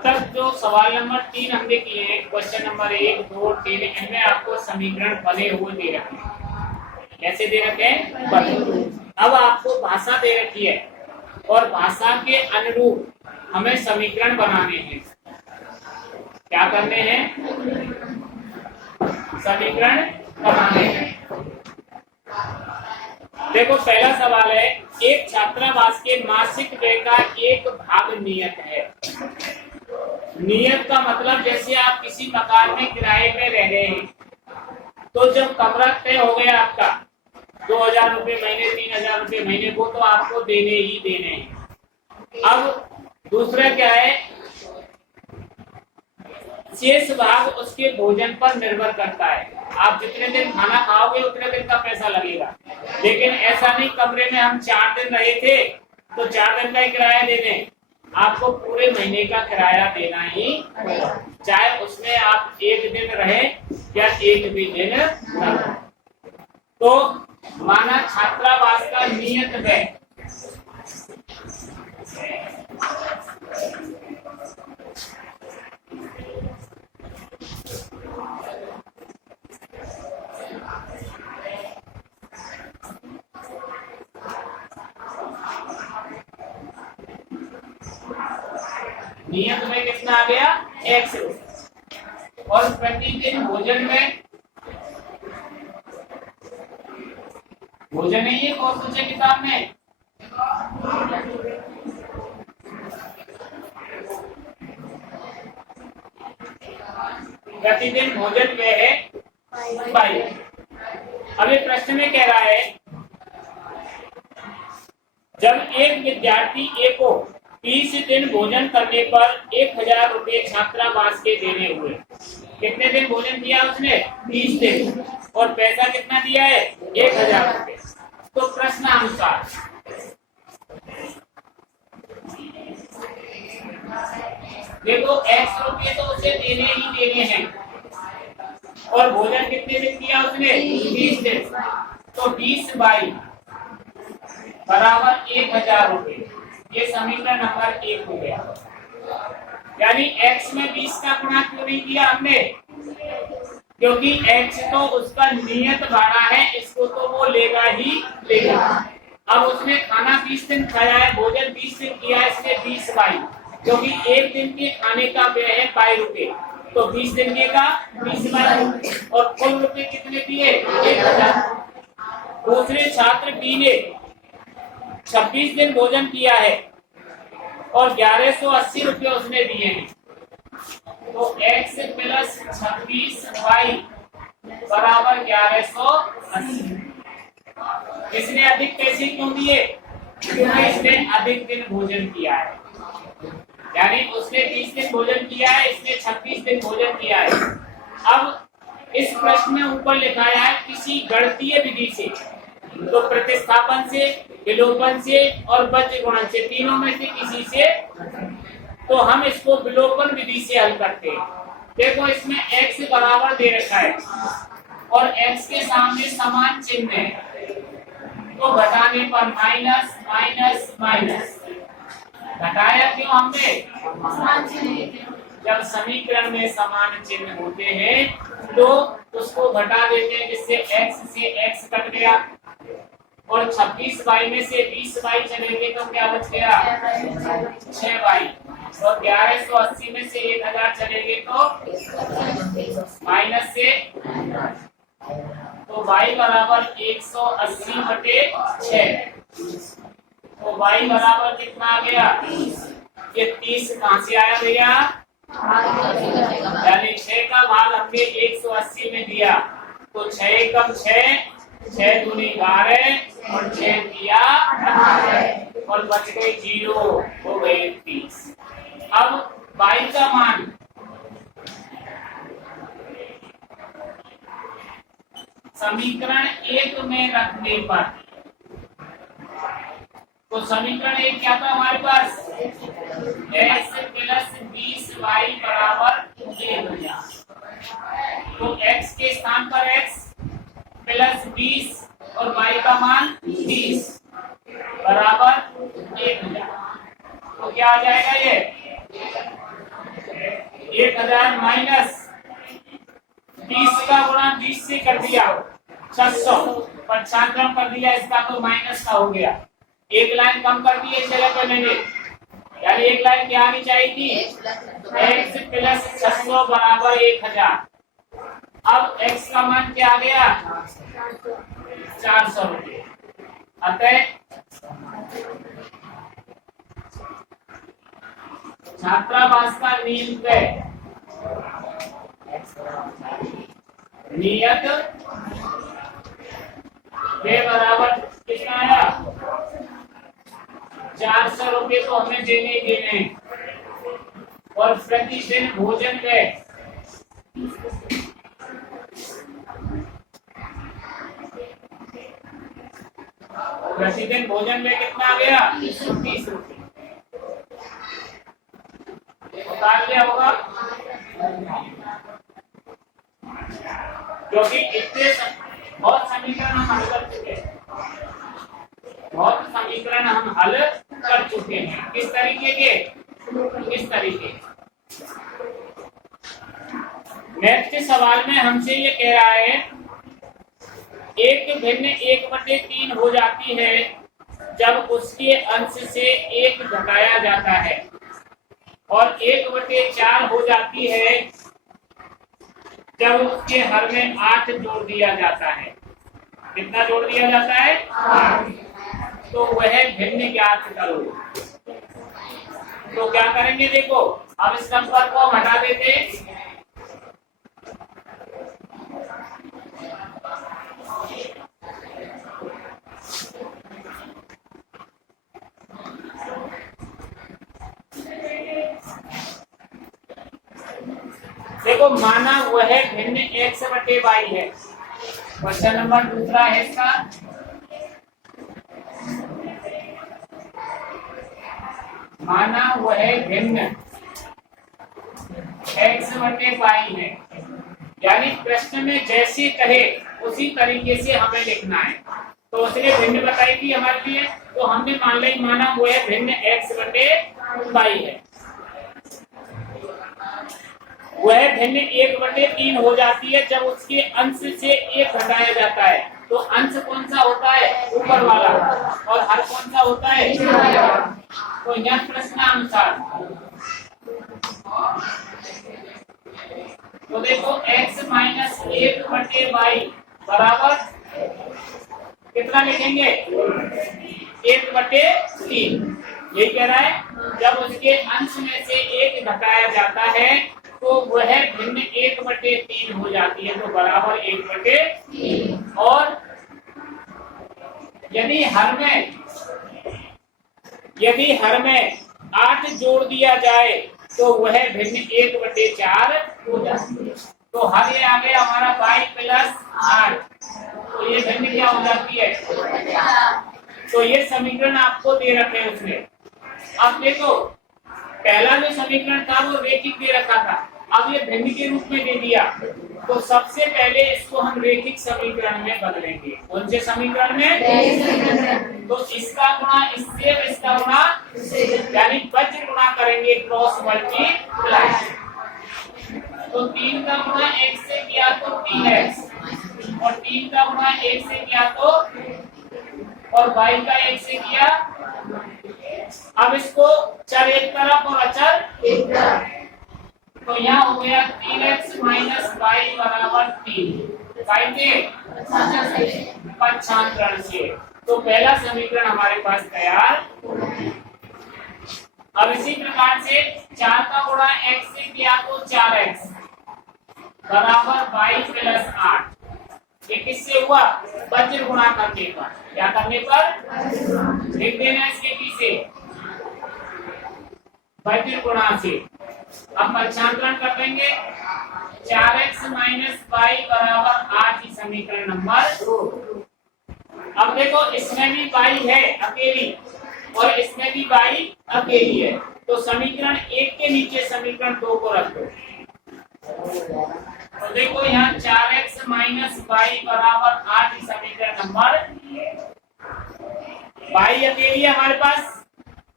अब तक जो सवाल नंबर 3 हमने किए हैं, क्वेश्चन नंबर 1, 2, 3, इनमें आपको समीकरण बने हुए दे रखे हैं। कैसे दे रखे हैं? बने। अब आपको भाषा दे रखी है और भाषा के अनुरूप हमें समीकरण बनाने हैं। क्या करने हैं? समीकरण बनाने हैं। देखो पहला सवाल है, एक छात्रावास के मासिक व्यय का एक भाग नियत है। नियत का मतलब जैसे आप किसी मकान में किराए पे रह रहे हैं, तो जब कमरा तय हो गया आपका 2000 रुपये महीने, 3000 रुपये महीने, को तो आपको देने ही देने हैं। अब दूसरा क्या है, शेष भाग उसके भोजन पर निर्भर करता है। आप जितने दिन खाना खाओगे उतने दिन का पैसा लगेगा। लेकिन ऐसा नहीं, कमरे में हम 4 दिन रहे थे तो 4 दिन का ही किराया दे दें, आपको पूरे महीने का किराया देना ही, चाहे उसमें आप 1 दिन रहे या 1 भी दिन न रहे। तो माना छात्रावास का नियत व्यय नियत में कितना आ गया? x। और प्रतिदिन भोजन में, भोजन नहीं है कौन पूछे किताब में, प्रतिदिन भोजन में है 22। अभी प्रश्न में कह रहा है, जब एक विद्यार्थी ए को 30 दिन भोजन करने पर 1000 रुपये छात्रावास के देने हुए। कितने दिन भोजन किया उसने? 30 दिन। और पैसा कितना दिया है? 1000 रुपये। तो प्रश्नानुसार देखो x रुपये तो उसे देने ही देने हैं, और भोजन कितने दिन किया उसने? 30 दिन। तो 20/22 बराबर 1000 रुपये। ये समीकरण नंबर 1 हो गया। यानी x में 20 का गुणा क्यों नहीं किया हमने? क्योंकि x तो उसका नियत भाड़ा है, इसको तो वो लेगा ही लेगा। अब उसने खाना 20 दिन खाया है, भोजन 20 दिन किया है, इसलिए 20/22, क्योंकि 1 दिन के खाने का व्यय है 22 रुपये, तो 20 दिन के का 20/22। और कुल रुपये कितने दिए? 1000। दूसरे छात्र बी ने 26 दिन भोजन किया है और 1180 रुपये उसने दिए हैं। तो x प्लस 26y बराबर 1180। इसने अधिक पैसे क्यों दिए? क्योंकि इसने अधिक दिन भोजन किया है। यानी उसने 20 दिन भोजन किया है, इसने 26 दिन भोजन किया है। अब इस प्रश्न में ऊपर लिखाया है किसी गणितीय विधि से, तो प्रतिस्थापन से, विलोपन से और बज्र गुणन से, तीनों में से किसी से। तो हम इसको विलोपन विधि से हल करते हैं। देखो इसमें x बराबर दे रखा है और x के सामने समान चिन्ह है, तो घटाने पर माइनस माइनस माइनस। घटाया क्यों हमने? समान चिन्ह। जब समीकरण में समान चिन्ह होते हैं तो उसको घटा देते हैं, जिससे x से x कट गया और 26y में से 20y चलेंगे तो क्या बच गया? 6y। और 1180 में से 1000 चलेंगे तो माइनस से, तो y बराबर 180/6। तो y बराबर कितना आ गया? ये 30 कहाँ से आया भैया? यानी 6 का भाग हमने 180 में दिया, तो 6 एकम 6, 6 दूनी 12 और 6 दिया 18 और बच गए 0, हो गए 30। अब y का मान समीकरण 1 में रखने पर, तो समीकरण 1 क्या था हमारे पास? x प्लस 20y बराबर 1000। तो x के स्थान पर x प्लस 20 और y का मान 30 बराबर 1000। तो क्या आ जाएगा ये? 1000 माइनस 20 का गुणा 20 से कर दिया 600, 55 कर दिया, इसका तो माइनस का हो गया, एक लाइन कम कर दी इस जगह पे मैंने, यानी एक लाइन क्या आनी चाहिए थी, x प्लस 600 बराबर 1000। अब x का मान क्या आ गया, 400 रुपये। अतः छात्रावास का नियत व्यय बराबर कितना आया, 400 रुपये तो हमें देने ही देने हैं। और प्रतिदिन भोजन व्यय कितना आ गया, 30 रुपये। उतार लिया होगा, क्योंकि इतने बहुत समीकरण हम हल कर चुके हैं, किस तरीके के, किस तरीके। नेक्स्ट सवाल में हमसे ये कह रहा है, एक भिन्न 1/3 हो जाती है जब उसके अंश से 1 घटाया जाता है, और 1/4 हो जाती है जब उसके हर में 8 जोड़ दिया जाता है। कितना जोड़ दिया जाता है, 8। तो वह भिन्न ज्ञात करो। तो क्या करेंगे, देखो अब इस नंबर को हम हटा देते हैं, देखो माना वह भिन्न x/y है। क्वेश्चन नंबर दूसरा है इसका, माना वह भिन्न x/y है, यानी प्रश्न में जैसे कहे उसी तरीके से हमें लिखना है। तो उसने भिन्न बताई थी हमारे लिए, तो हमने माना वह भिन्न x/y है। वह भिन्न 1/3 हो जाती है जब उसके अंश से 1 घटाया जाता है। तो अंश कौन सा होता है, ऊपर वाला, और हर कौन सा होता है। तो यह प्रश्नानुसार, तो देखो x माइनस 1/y बराबर कितना लिखेंगे, 1/3। यही कह रहा है, जब उसके अंश में से 1 घटाया जाता है तो वह भिन्न 1/3 हो जाती है, तो बराबर 1/3। और यदि हर में 8 जोड़ दिया जाए तो वह भिन्न 1/4 हो जाती है। तो हर ये आ गया हमारा y प्लस 8, तो ये भिन्न क्या हो जाती है। तो ये समीकरण आपको दे रखे हैं उसने। अब देखो पहला जो समीकरण था वो रेखिक दे रखा था, अब ये भिन्न के रूप में दे दिया। तो सबसे पहले इसको हम रेखिक समीकरण में बदलेंगे। कौन से समीकरण में, तो इसका गुणा इससे, इसका गुणा, यानी वज्र गुणा करेंगे, क्रॉस मल्टीप्लाई। तो 3 का गुणा 1 से किया तो 3x, और 3 का गुणा 1 से किया तो, और y का 1 से किया। अब इसको चर एक तरफ और अचर एक तरफ, तो यहाँ हो गया 3x माइनस y बराबर 3 पक्षांतरण से। तो पहला समीकरण हमारे पास तैयार। अब इसी प्रकार से 4 का गुणा x से किया तो 4x बराबर y प्लस 8। ये किससे हुआ, वज्र गुणा करने पर। क्या करने पर, लिख देना इसके पीछे वज्र गुणा से। अब पक्षांतरण कर देंगे, 4x माइनस y बराबर 8 ही समीकरण नंबर 2। अब देखो इसमें भी y है अकेली और इसमें भी y अकेली है, तो समीकरण 1 के नीचे समीकरण 2 को रख दो। तो देखो यहाँ 4x माइनस y बराबर 8 ही समीकरण नंबर। y अकेली है हमारे पास,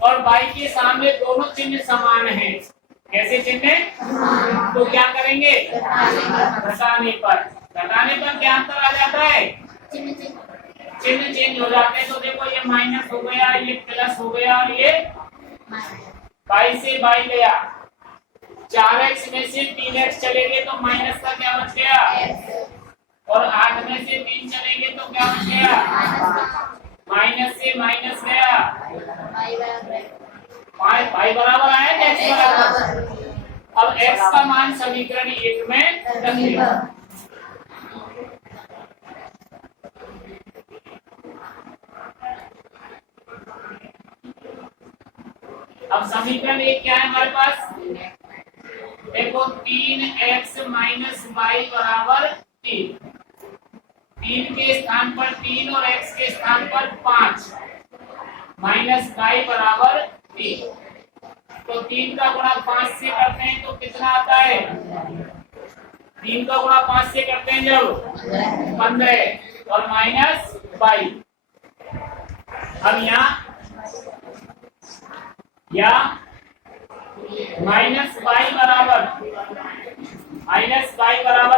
और y के सामने दोनों चिन्ह समान हैं। कैसे चिन्ह? तो क्या करेंगे? घटाने पर क्या अंतर आ जाता है? चिन्ह चेंज हो जाते हैं। तो देखो ये माइनस हो गया, ये प्लस हो गया और ये 22 से 22 गया। 4x में से 3x चलेंगे तो माइनस का क्या बच गया? और 8 में से 3 चलेंगे तो क्या बच गया? माइनस से माइनस गया। y बराबर आया x बराबर। अब x का मान समीकरण 1 में रखिए। अब समीकरण 1 क्या है हमारे पास? देखो 3x माइनस y बराबर 3। 3 के स्थान पर 3 और x के स्थान पर 5 माइनस y बराबर 3। तो 3 का गुणा 5 से करते हैं तो कितना आता है? 3 का गुणा 5 से करते हैं जब 15 और माइनस 22। अब यहाँ माइनस y बराबर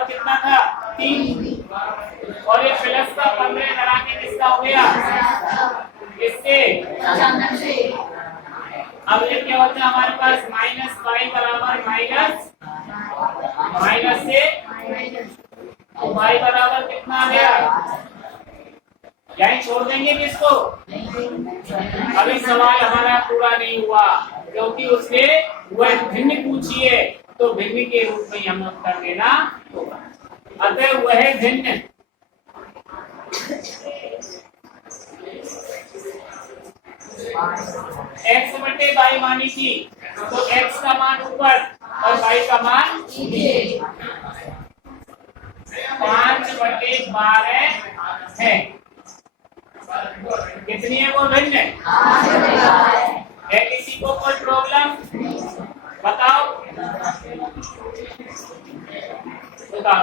कितना था? 3। और ये प्लस का 15 लगा के किसका हो गया? इससे। अब ये क्या होता है हमारे पास? माइनस y बराबर माइनस से y बराबर कितना आ गया? यहीं छोड़ देंगे किसको? अभी सवाल हमारा पूरा नहीं हुआ क्योंकि उसने वह भिन्न पूछी है, तो भिन्न के रूप में हमें उत्तर देना होगा। अतः वह भिन्न x बटे y मानी थी, तो x का मान ऊपर और y का मान नीचे। 5/12 है। कितनी है वो भिन्न? है किसी को कोई प्रॉब्लम? बताओ। बताओ।